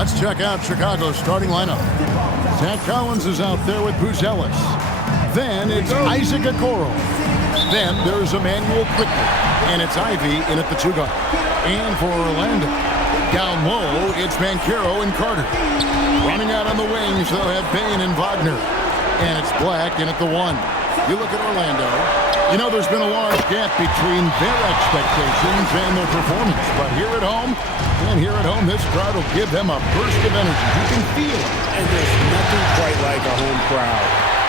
Let's check out Chicago's starting lineup. Zach Collins is out there with Buzelis. Then it's Isaac Okoro. Then there's Emmanuel quickly. And it's Ivy in at the 2 guard. And for Orlando, down low, it's Banchero and Carter. Running out on the wings, they'll have Payne and Wagner. And it's Black in at the 1. You look at Orlando. You know, there's been a large gap between their expectations and their performance. But here at home, this crowd will give them a burst of energy. You can feel it. And there's nothing quite like a home crowd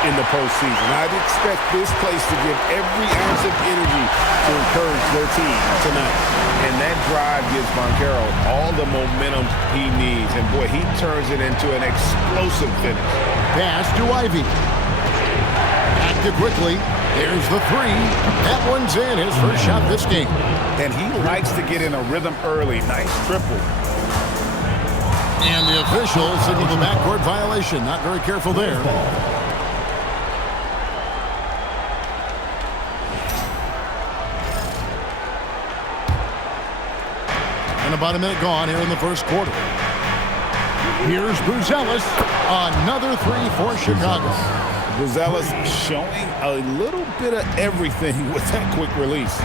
in the postseason. I'd expect this place to give every ounce of energy to encourage their team tonight. And that drive gives Banchero all the momentum he needs. And, boy, he turns it into an explosive finish. Pass to Ivy. Back to quickly. There's the 3. That one's in. His first shot this game. And he likes to get in a rhythm early. Nice triple. And the official signaled the backcourt violation. Not very careful there. And about a minute gone here in the first quarter. Here's Buzelis. Another 3 for Chicago. Buzelis showing a little bit of everything with that quick release.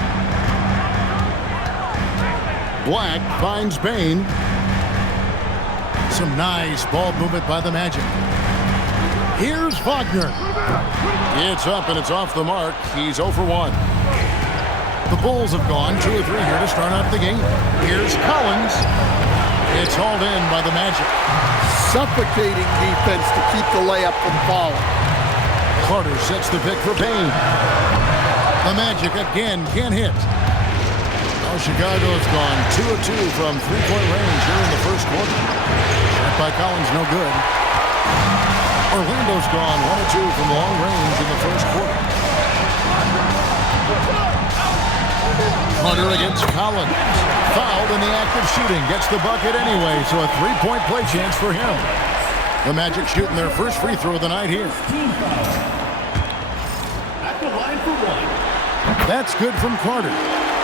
Black finds Payne. Some nice ball movement by the Magic. Here's Wagner. It's up and it's off the mark. He's 0 for 1. The Bulls have gone 2 or 3 here to start out the game. Here's Collins. It's hauled in by the Magic. Suffocating defense to keep the layup from falling. Carter sets the pick for Payne. The Magic again can't hit. Oh, Chicago's gone 2 of 2 from three-point range here in the first quarter. Shot by Collins, no good. Orlando's gone 1 of 2 from long range in the first quarter. Carter against Collins. Fouled in the act of shooting. Gets the bucket anyway, so a 3-point play chance for him. The Magic shooting their first free throw of the night here. At the line for 1. That's good from Carter.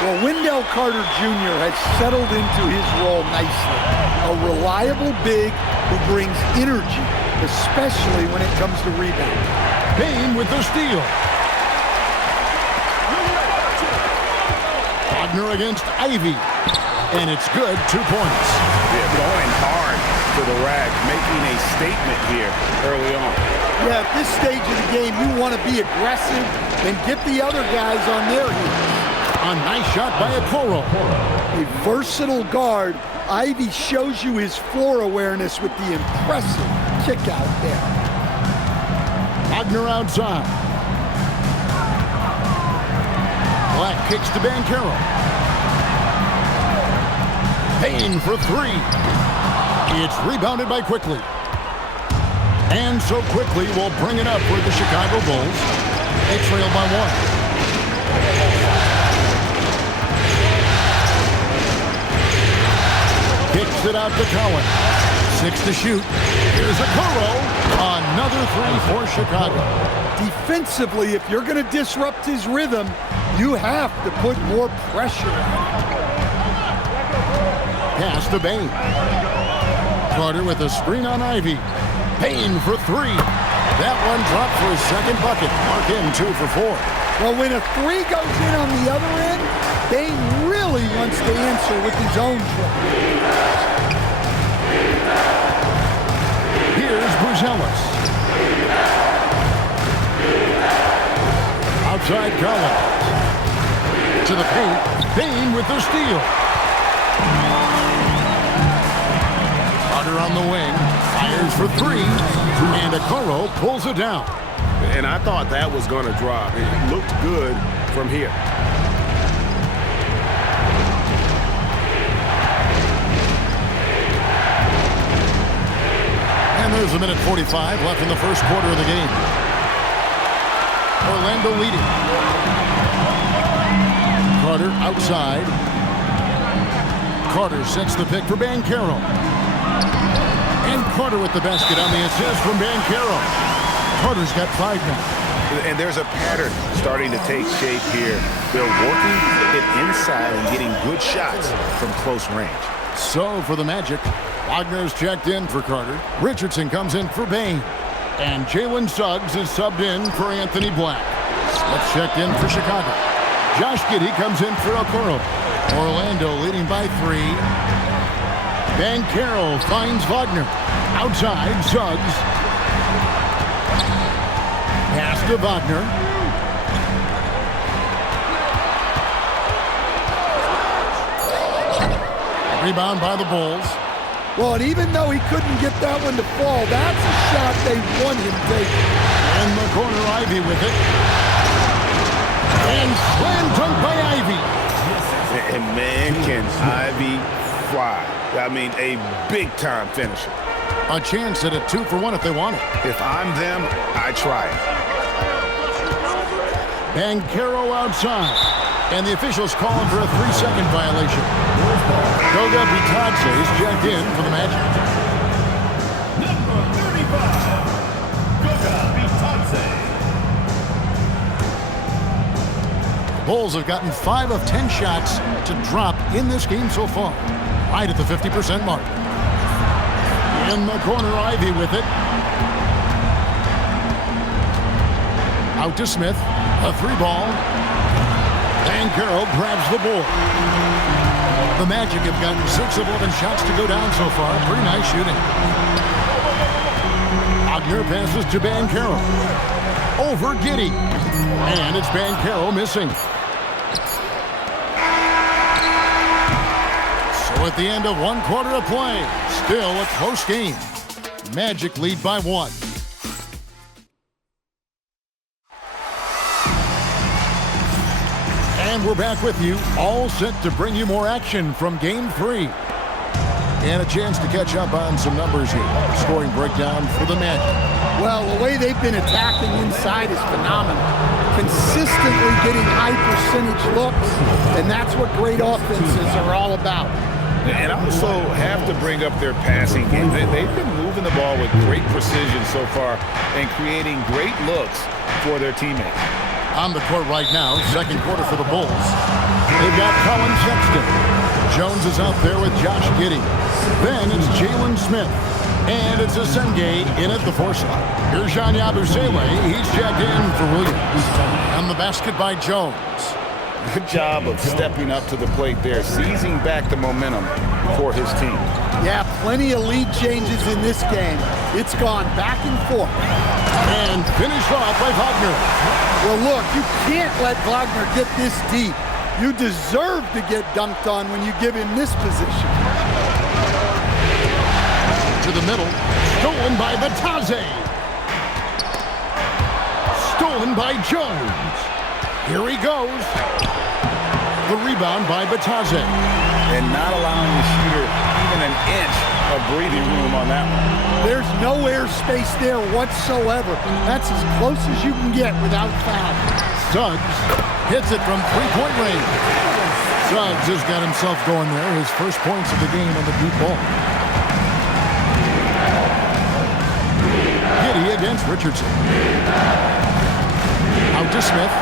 Well, Wendell Carter Jr. has settled into his role nicely. A reliable big who brings energy, especially when it comes to rebounding. Payne with the steal. Wagner against Ivy. And it's good, 2 points. Yeah, going hard to the rack, making a statement here early on. Yeah, at this stage of the game, you want to be aggressive and get the other guys on their heels. A nice shot by Okoro. A versatile guard, Ivy shows you his floor awareness with the impressive kick out there. Wagner outside. Black kicks to Banchero. Payne for 3. It's rebounded by Quickly. And so Quickly will bring it up for the Chicago Bulls. They trail by 1. Kicks it out to Cowan. 6 to shoot. Here's Okoro. Another 3 for Chicago. Defensively, if you're going to disrupt his rhythm, you have to put more pressure on him. Pass to Payne. Carter with a screen on Ivy. Payne for 3. That one dropped for his second bucket. Mark in 2 for 4. Well, when a 3 goes in on the other end, Payne really wants to answer with his own shot. Here's Buzelis. Outside Collins. To the paint. Payne with the steal. Carter on the wing. Fires for 3. And Okoro pulls it down. And I thought that was going to drop. It looked good from here. And there's a minute 45 left in the first quarter of the game. Orlando leading. Carter outside. Carter sets the pick for Banchero. And Carter with the basket on the assist from Banchero. Carter's got 5 now. And there's a pattern starting to take shape here. They're working it inside and getting good shots from close range. So for the Magic, Wagner's checked in for Carter. Richardson comes in for Bain. And Jalen Suggs is subbed in for Anthony Black. Smith checked in for Chicago. Josh Giddey comes in for Okoro. Orlando leading by 3. Banchero finds Wagner. Outside, Suggs. Pass to Wagner. Rebound by the Bulls. Well, and even though he couldn't get that one to fall, that's a shot they want him taking. In the corner, Ivy with it. And slam dunk by Ivy. And man, can Ivy fly. I mean, a big-time finisher. A chance at a 2-for-1 if they want it. If I'm them, I try it. Banchero outside. And the officials calling for a 3-second violation. Goga Bitadze is checked in for the Magic. Number 35, Goga Bitadze. The Bulls have gotten 5 of 10 shots to drop in this game so far. Right at the 50% mark. In the corner, Ivy with it. Out to Smith. A 3-ball. Banchero grabs the board. The Magic have gotten 6 of 11 shots to go down so far. Pretty nice shooting. Wagner passes to Banchero. Over Giddey. And it's Banchero missing. So at the end of 1 quarter of play, still a close game. Magic lead by 1. And we're back with you, all set to bring you more action from Game 3. And a chance to catch up on some numbers here. Scoring breakdown for the Magic. Well, the way they've been attacking inside is phenomenal. Consistently getting high percentage looks, and that's what great offenses are all about. And I also have to bring up their passing game. They've been moving the ball with great precision so far and creating great looks for their teammates. On the court right now, second quarter for the Bulls. They've got Colin Sexton. Jones is out there with Josh Giddey. Then it's Jalen Smith. And it's Asenge in at the 4 slot. Here's Jean Yabusele. He's checked in for Williams. And the basket by Jones. Good job of stepping up to the plate there, seizing back the momentum for his team. Yeah, plenty of lead changes in this game. It's gone back and forth. And finished off by Wagner. Well, look, you can't let Wagner get this deep. You deserve to get dunked on when you give him this position. To the middle. Stolen by Bitadze. Stolen by Jones. Here he goes. The rebound by Bitadze. And not allowing the shooter even an inch of breathing room on that one. There's no airspace there whatsoever. That's as close as you can get without foul. Suggs hits it from three-point range. Suggs has got himself going there. His first points of the game on the deep ball. Giddey against Richardson. Out to Smith.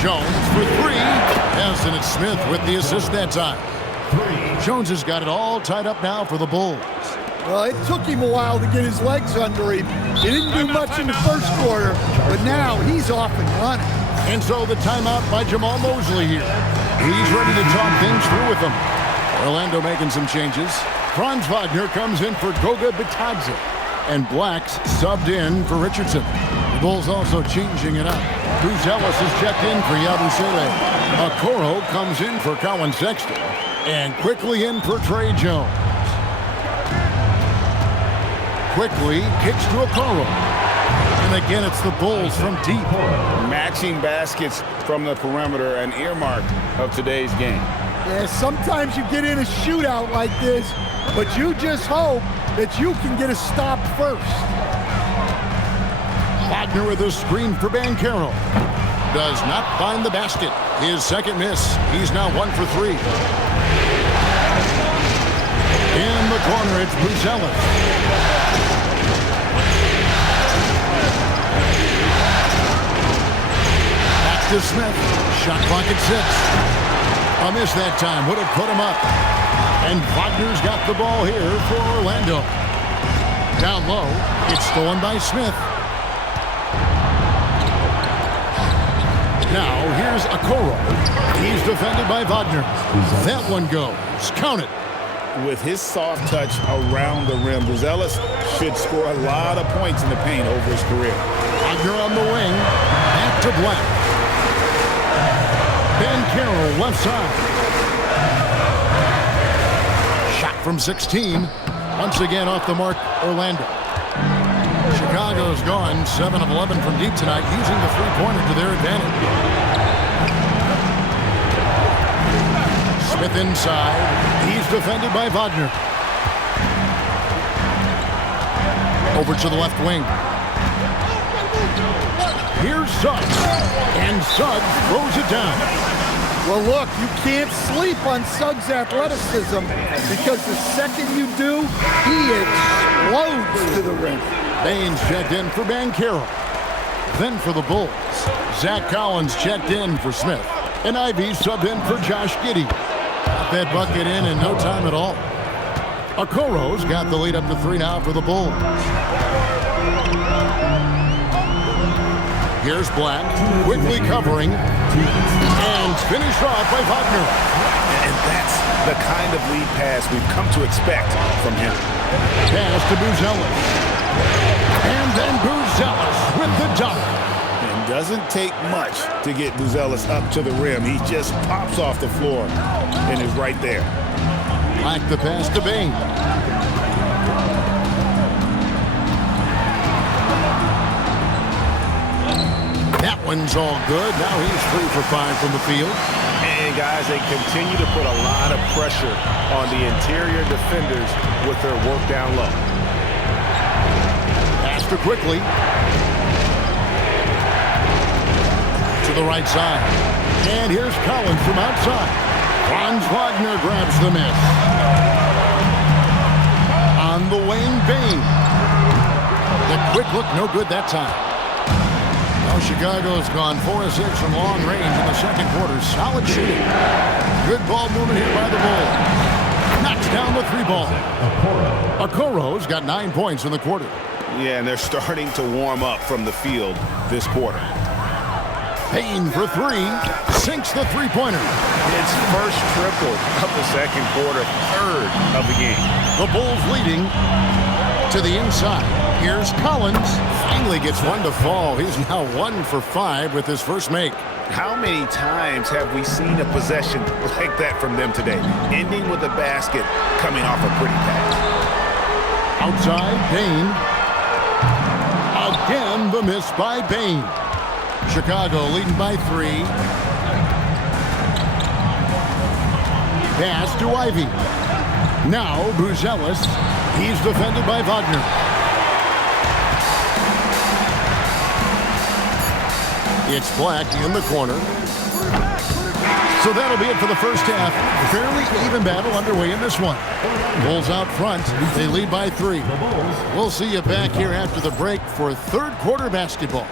Jones for 3. Yes, and it's Smith with the assist that time. Jones has got it all tied up now for the Bulls. Well, it took him a while to get his legs under him. He didn't do much in the first quarter, but now he's off and running. And so the timeout by Jamal Mosley here. He's ready to talk things through with them. Orlando making some changes. Franz Wagner comes in for Goga Bitadze. And Black's subbed in for Richardson. The Bulls also changing it up. Buzelis is checked in for Yabusele. Okoro comes in for Colin Sexton. And quickly in for Trey Jones. Quickly kicks to Okoro. And again, it's the Bulls from deep. Matching baskets from the perimeter, an earmark of today's game. Yeah, sometimes you get in a shootout like this, but you just hope that you can get a stop first. Wagner with a screen for Banchero. Does not find the basket. His second miss. He's now 1 for 3. In the corner, it's Buzelis. Back to Smith. Shot clock at 6. A miss that time would have put him up. And Wagner's got the ball here for Orlando. Down low, it's stolen by Smith. Now here's Okoro. He's defended by Wagner. That one goes. Count it. With his soft touch around the rim, Buzelis should score a lot of points in the paint over his career. Wagner on the wing. Back to Black. Ben Carroll left side. Shot from 16. Once again off the mark, Orlando. Chicago's gone 7 of 11 from deep tonight, using the three-pointer to their advantage. Smith inside. He's defended by Wagner. Over to the left wing. Here's Suggs. And Suggs throws it down. Well, look, you can't sleep on Suggs' athleticism because the second you do, he explodes to the rim. Baines checked in for Banchero. Then for the Bulls, Zach Collins checked in for Smith. And Ivy subbed in for Josh Giddey. Got that bucket in no time at all. Okoro's got the lead up to 3 now for the Bulls. Here's Black, quickly covering, and finished off by Wagner. And that's the kind of lead pass we've come to expect from him. Pass to Buzelis. And then Buzelis with the dunk. And doesn't take much to get Buzelis up to the rim. He just pops off the floor and is right there. Black the pass to Bain. That one's all good. Now he's 3 for 5 from the field. And guys, they continue to put a lot of pressure on the interior defenders with their work down low. Pass to quickly. To the right side. And here's Collins from outside. Franz Wagner grabs the miss. On the wing, Bain. The quick look, no good that time. Now Chicago's gone 4 of 6 from long range in the second quarter. Solid shooting. Good ball movement here by the Bulls. Knocks down the 3-ball. Okoro's got 9 points in the quarter. Yeah, and they're starting to warm up from the field this quarter. Payne for 3. Sinks the 3-pointer. It's first triple of the second quarter, third of the game. The Bulls leading to the inside. Here's Collins. Finally gets one to fall. He's now 1 for 5 with his first make. How many times have we seen a possession like that from them today? Ending with a basket, coming off a pretty pass. Outside, Bain. Again, the miss by Bain. Chicago leading by 3. Pass to Ivy. Now Buzelis. He's defended by Wagner. It's Black in the corner. So that'll be it for the first half. Fairly even battle underway in this one. Bulls out front. They lead by 3. We'll see you back here after the break for third quarter basketball.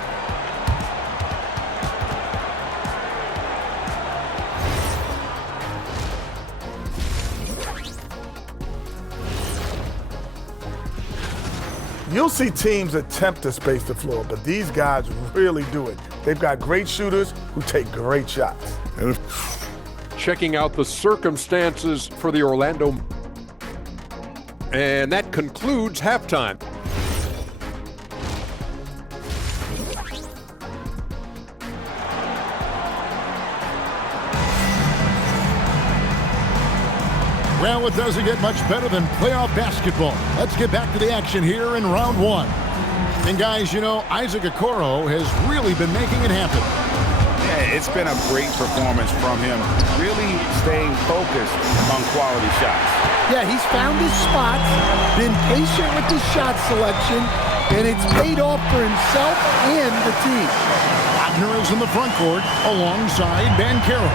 You'll see teams attempt to space the floor, but these guys really do it. They've got great shooters who take great shots. Checking out the circumstances for the Orlando. And that concludes halftime. Well, it doesn't get much better than playoff basketball. Let's get back to the action here in round 1. And guys, you know, Isaac Okoro has really been making it happen. Yeah, it's been a great performance from him, really staying focused on quality shots. Yeah, he's found his spots, been patient with his shot selection, and it's paid off for himself and the team. Wagner is in the front court alongside Banchero.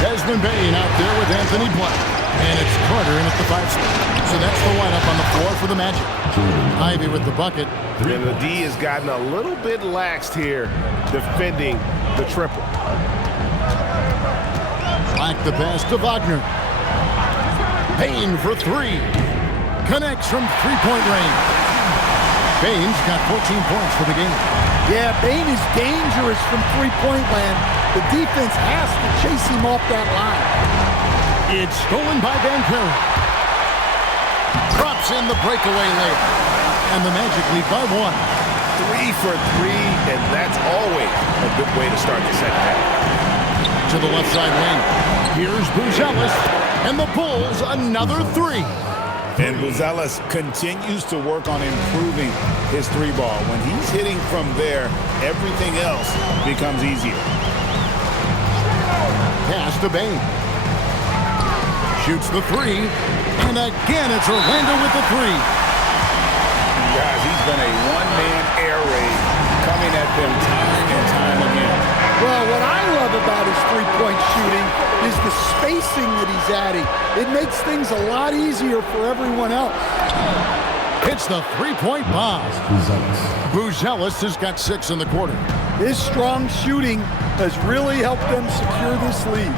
Desmond Bain out there with Anthony Black. And it's Carter in at the 5 spot. So that's the lineup on the floor for the Magic. Ivy with the bucket. And the D has gotten a little bit laxed here, defending the triple. Black the pass to Wagner. Payne for three. Connects from three-point range. Payne's got 14 points for the game. Yeah, Payne is dangerous from three-point land. The defense has to chase him off that line. It's stolen by Banchero. Drops in the breakaway layup. And the Magic lead by one. 3 for 3, and that's always a good way to start the second half. To the left side wing. Here's Buzelis. And the Bulls another three. And Buzelis continues to work on improving his three ball. When he's hitting from there, everything else becomes easier. Pass to Bane. Shoots the three. And again, it's Orlando with the three. Guys, he's been a one-man air raid coming at them time and time again. Well, what I love about his three-point shooting is the spacing that he's adding. It makes things a lot easier for everyone else. It's the three-point bomb. Buzelis has got 6 in the quarter. His strong shooting has really helped them secure this lead.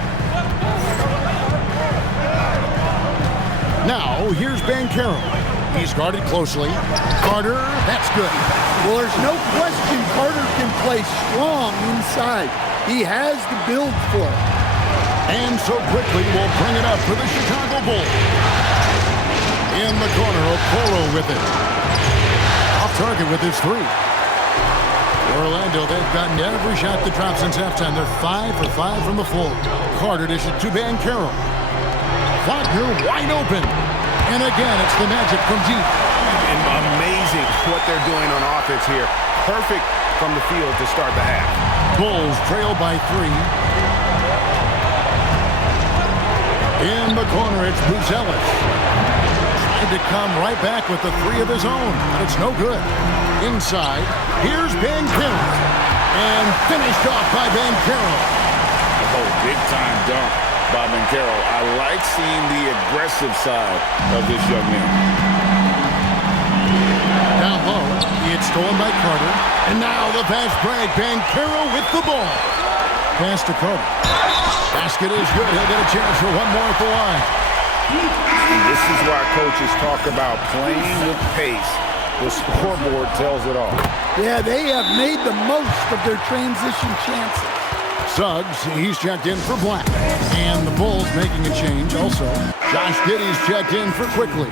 Now, here's Banchero. He's guarded closely. Carter, that's good. Well, there's no question Carter can play strong inside. He has the build for it. And so quickly we'll bring it up for the Chicago Bulls. In the corner, Okoro with it. Off target with his three. Orlando, they've gotten every shot that dropped since halftime. They're 5 for 5 from the floor. Carter dishes to Banchero. Wagner wide open. And again, it's the Magic from deep. And amazing what they're doing on offense here. Perfect from the field to start the half. Bulls trail by 3. In the corner, it's Buzelis. Tried to come right back with the three of his own, but it's no good. Inside, here's Banchero. And finished off by Banchero. Oh, big-time dunk by Banchero. I like seeing the aggressive side of this young man. Down low, it's stolen by Carter. And now the fast break. Banchero with the ball. Pass to Carter. Basket is good. He'll get a chance for one more at the line. And this is why coaches talk about playing with pace. The scoreboard tells it all. Yeah, they have made the most of their transition chances. Suggs, he's checked in for Black. And the Bulls making a change also. Josh Giddey's checked in for Quickly.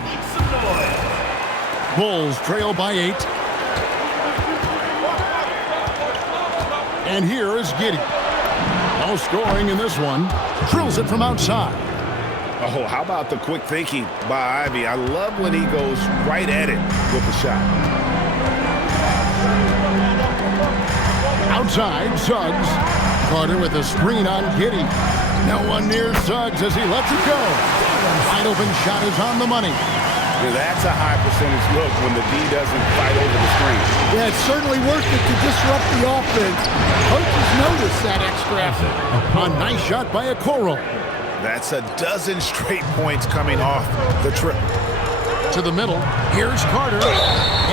Bulls trail by 8. And here is Giddey. No scoring in this one. Drills it from outside. Oh, how about the quick thinking by Ivy? I love when he goes right at it with the shot. Outside, Suggs. Carter with a screen on Giddey. No one near Suggs as he lets it go. Wide open shot is on the money. Yeah, that's a high percentage look when the D doesn't fight over the screen. Yeah, it's certainly worth it to disrupt the offense. Coaches notice that extra effort. A nice shot by Okoro. That's a dozen straight points coming off the trip. To the middle, here's Carter.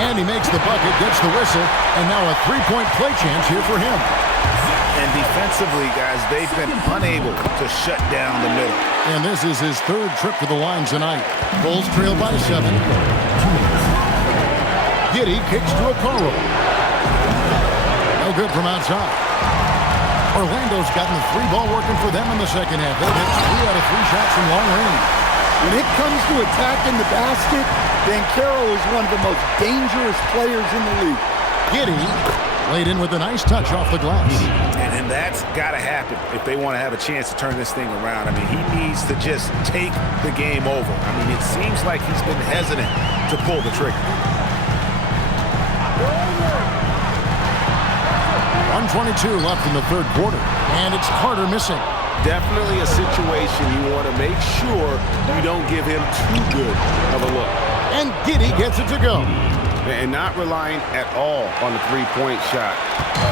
And he makes the bucket, gets the whistle, and now a three-point play chance here for him. And defensively, guys, they've been unable to shut down the middle. And this is his third trip to the line tonight. Bulls trail by 7. Giddey kicks to Okoro. No good from outside. Orlando's gotten the three ball working for them in the second half. They've hit 3 out of 3 shots from long range. When it comes to attacking the basket, Banchero is one of the most dangerous players in the league. Giddey laid in with a nice touch off the glass. And that's got to happen if they want to have a chance to turn this thing around. I mean, he needs to just take the game over. I mean, it seems like he's been hesitant to pull the trigger. 1:22 left in the third quarter, and it's Carter missing. Definitely a situation you want to make sure you don't give him too good of a look. And Giddey gets it to go. And not relying at all on the three-point shot.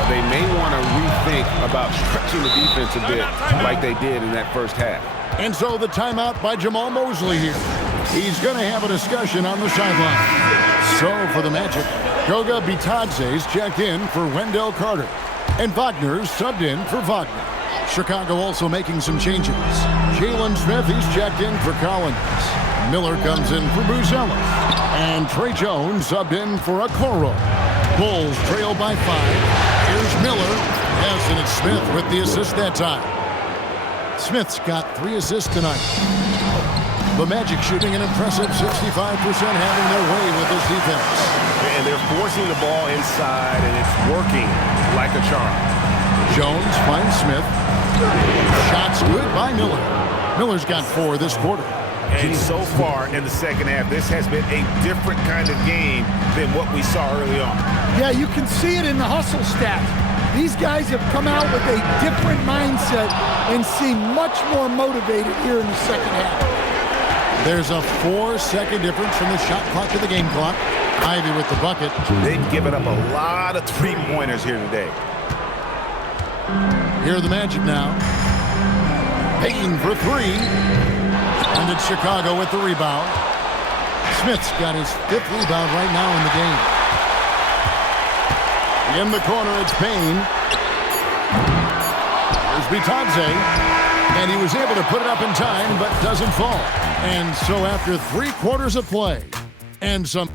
They may want to rethink about stretching the defense a bit like they did in that first half. And so the timeout by Jamal Mosley here. He's going to have a discussion on the sideline. So for the Magic, Goga Bitadze's checked in for Wendell Carter. And Wagner's subbed in for Wagner. Chicago also making some changes. Jalen Smith, he's checked in for Collins. Miller comes in for Buzelis. And Trey Jones subbed in for Okoro. Bulls trail by 5. Here's Miller. Yes, and it's Smith with the assist that time. Smith's got 3 assists tonight. The Magic shooting an impressive 65%, having their way with this defense. And they're forcing the ball inside, and it's working like a charm. Jones finds Smith. Shots good by Miller. Miller's got 4 this quarter. And so far in the second half, this has been a different kind of game than what we saw early on. Yeah, you can see it in the hustle stats. These guys have come out with a different mindset and seem much more motivated here in the second half. There's a 4-second difference from the shot clock to the game clock. Ivy with the bucket. They've given up a lot of three-pointers here today. Here are the Magic now. Payton for 3. And it's Chicago with the rebound. Smith's got his 5th rebound right now in the game. In the corner, it's Payne. There's Bitadze. And he was able to put it up in time, but doesn't fall. And so after 3 quarters of play and some...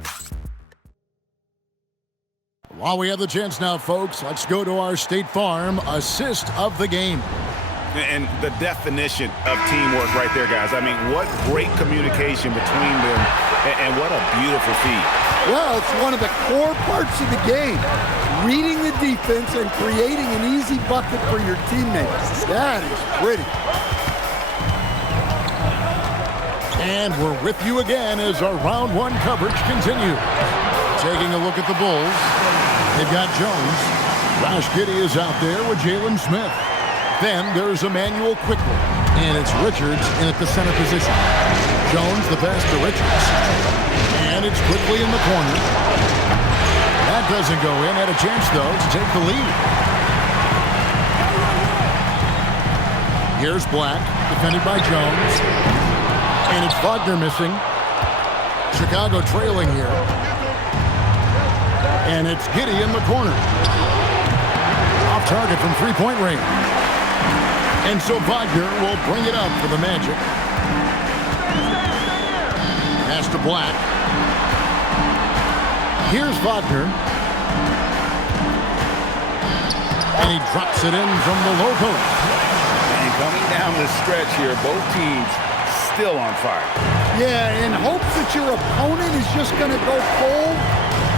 While we have the chance now, folks, let's go to our State Farm assist of the game. And the definition of teamwork right there, guys. I mean, what great communication between them, and what a beautiful feed. Well, it's one of the core parts of the game. Reading the defense and creating an easy bucket for your teammates. That is pretty. And we're with you again as our round 1 coverage continues. Taking a look at the Bulls. They've got Jones. Josh Giddey is out there with Jalen Smith. Then there's Emmanuel quickly. And it's Richards in at the center position. Jones the pass to Richards. And it's quickly in the corner. That doesn't go in. Had a chance, though, to take the lead. Here's Black, defended by Jones. And it's Wagner missing. Chicago trailing here. And it's Giddey in the corner. Off target from three-point range. And so Wagner will bring it up for the Magic. Pass to Black. Here's Wagner. And he drops it in from the low post. And coming down the stretch here, both teams still on fire. Yeah, in hopes that your opponent is just going to go cold.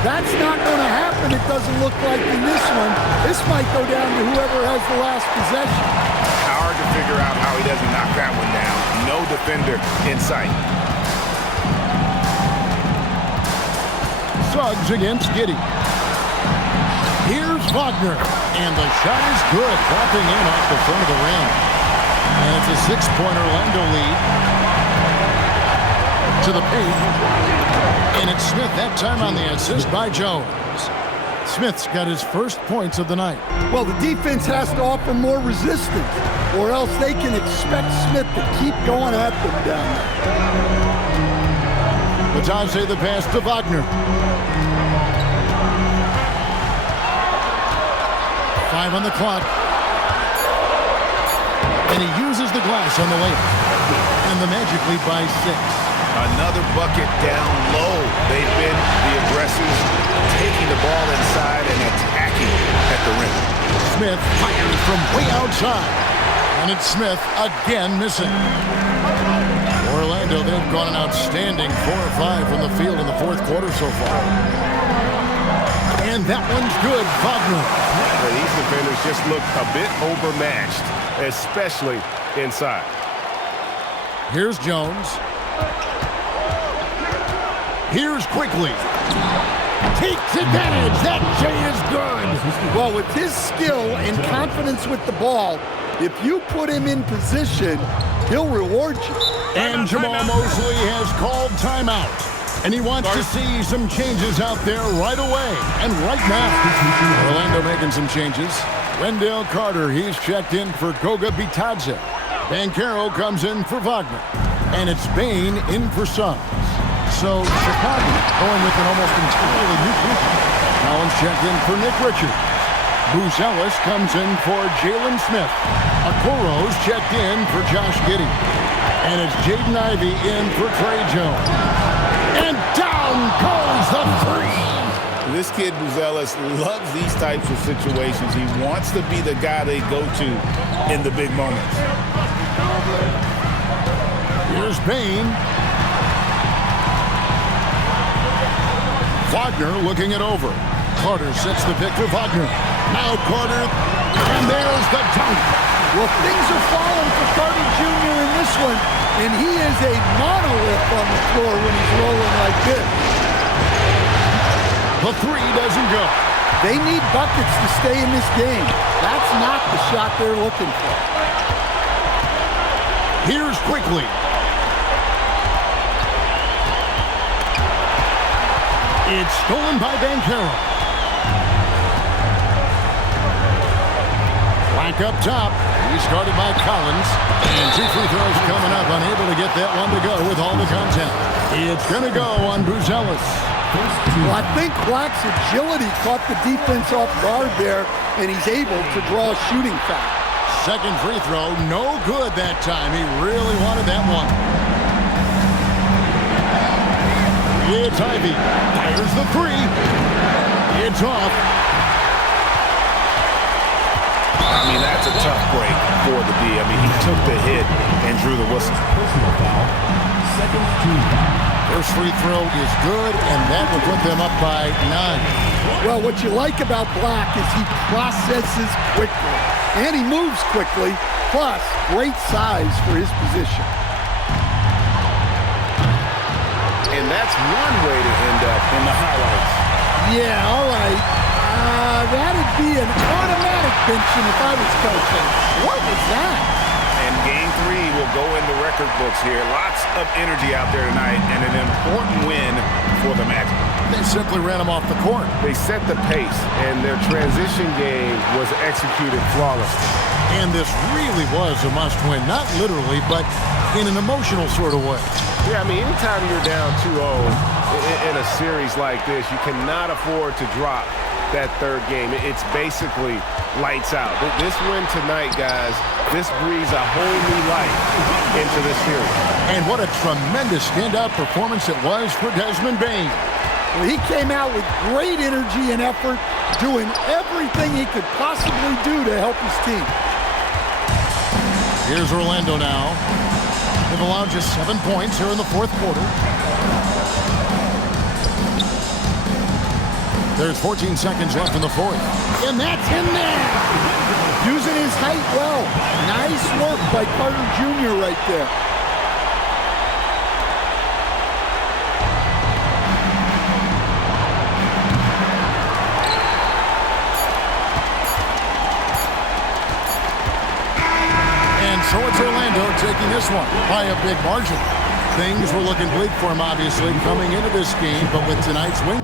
That's not going to happen, it doesn't look like in this one. This might go down to whoever has the last possession. Hard to figure out how he doesn't knock that one down. No defender in sight. Suggs against Giddey. Here's Wagner. And the shot is good, dropping in off the front of the rim. And it's a 6-point Orlando lead. To the paint. And it's Smith that time on the assist by Jones. Smith's got his first points of the night. Well, the defense has to offer more resistance, or else they can expect Smith to keep going at them down there. Bitadze the pass to Wagner. 5 on the clock. And he uses the glass on the layup. And the Magic lead by 6. Another bucket down low. They've been the aggressors, taking the ball inside and attacking at the rim. Smith fires from way outside. And it's Smith again missing. Orlando, they've gone an outstanding 4 or 5 from the field in the 4th quarter so far. And that one's good, Wagner. These defenders just look a bit overmatched, especially inside. Here's Jones. Here's quickly. Takes advantage. That J is good. Well, with his skill and confidence with the ball, if you put him in position, he'll reward you. And Jamal Mosley has called timeout. And he wants to see some changes out there right away and right now. Orlando making some changes. Wendell Carter, he's checked in for Goga Bitadze. Banchero comes in for Wagner. And it's Bain in for Suggs. So Chicago going with an almost entirely new group. Collins checked in for Nick Richards. Buzelis comes in for Jalen Smith. Okoro's checked in for Josh Giddey. And it's Jaden Ivey in for Trey Jones. And down goes the three. This kid, Buzelis, loves these types of situations. He wants to be the guy they go to in the big moments. Here's Bain. Wagner looking it over. Carter sets the pick for Wagner. Now Carter, and there's the dunk. Well, things are falling for Carter Jr. in this one, and he is a monolith on the floor when he's rolling like this. The three doesn't go. They need buckets to stay in this game. That's not the shot they're looking for. Here's Quickly. It's stolen by Banchero. Black up top. He started by Collins. And 2 free throws coming up. Unable to get that one to go with all the contact. It's going to go on Buzelis. Well, I think Black's agility caught the defense off guard there, and he's able to draw a shooting foul. Second free throw, no good that time. He really wanted that one. It's Ivey. Fires the three. It's off. I mean, that's a tough break for the D. I mean, he took the hit and drew the whistle. Personal foul. Second team. First free throw is good, and that will put them up by 9. Well, what you like about Black is he processes quickly, and he moves quickly, plus great size for his position. And that's one way to end up in the highlights. Yeah, all right. That'd be an automatic benching if I was coaching. What was that? And game 3 will go in the record books here. Lots of energy out there tonight, and an important win for the Magic. They simply ran him off the court. They set the pace, and their transition game was executed flawlessly. And this really was a must-win. Not literally, but in an emotional sort of way. Yeah, I mean, anytime you're down 2-0 in a series like this, you cannot afford to drop that third game. It's basically lights out. This win tonight, guys, this breathes a whole new life into this series. And what a tremendous standout performance it was for Desmond Bain. Well, he came out with great energy and effort, doing everything he could possibly do to help his team. Here's Orlando now. They've allowed just 7 points here in the fourth quarter. There's 14 seconds left in the fourth. And that's in there! Using his height well. Nice work by Carter Jr. right there. And so it's Orlando taking this one by a big margin. Things were looking bleak for him, obviously, coming into this game, but with tonight's win.